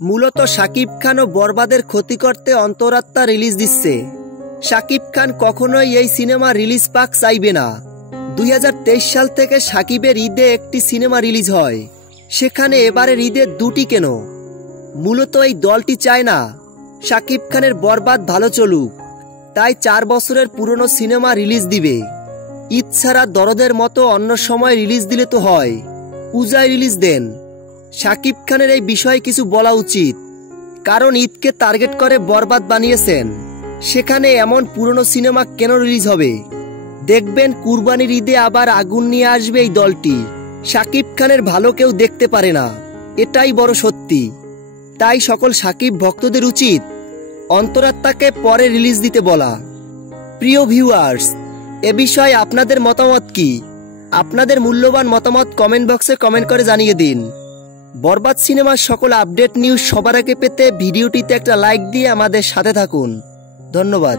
মূলত শাকিব খান ও বরবাদের ক্ষতি করতে অন্তরাত্মা রিলিজ দিচ্ছে। শাকিব খান কখনোই এই সিনেমা রিলিজ পাক চাইবে না। 2023 সাল থেকে শাকিবের ঈদে একটি সিনেমা রিলিজ হয়, সেখানে এবারের ঈদে দুটি কেন? মূলত এই দলটি চায় না শাকিব খানের বরবাদ ভালো চলুক, তাই 4 বছরের পুরনো সিনেমা রিলিজ দিবে। ঈদ ছাড়া দরদের মতো অন্য সময় রিলিজ দিলে তো হয়, পূজায় রিলিজ দেন। শাকিব খানের এই বিষয়ে কিছু বলা উচিত, কারণ ঈদকে টার্গেট করে বরবাদ বানিয়েছেন, সেখানে এমন পুরনো সিনেমা কেন রিলিজ হবে? দেখবেন কুরবানির ঈদে আবার আগুন নিয়ে আসবে এই দলটি। শাকিব খানের ভালো কেউ দেখতে পারে না, এটাই বড় সত্যি। তাই সকল শাকিব ভক্তদের উচিত অন্তরাত্মাকে পরে রিলিজ দিতে বলা। প্রিয় ভিউয়ার্স, এ বিষয়ে আপনাদের মতামত কি? আপনাদের মূল্যবান মতামত কমেন্ট বক্সে কমেন্ট করে জানিয়ে দিন। বরবাদ সিনেমার সকল আপডেট নিউজ সবার আগে পেতে ভিডিওটিতে একটা লাইক দিয়ে আমাদের সাথে থাকুন। ধন্যবাদ।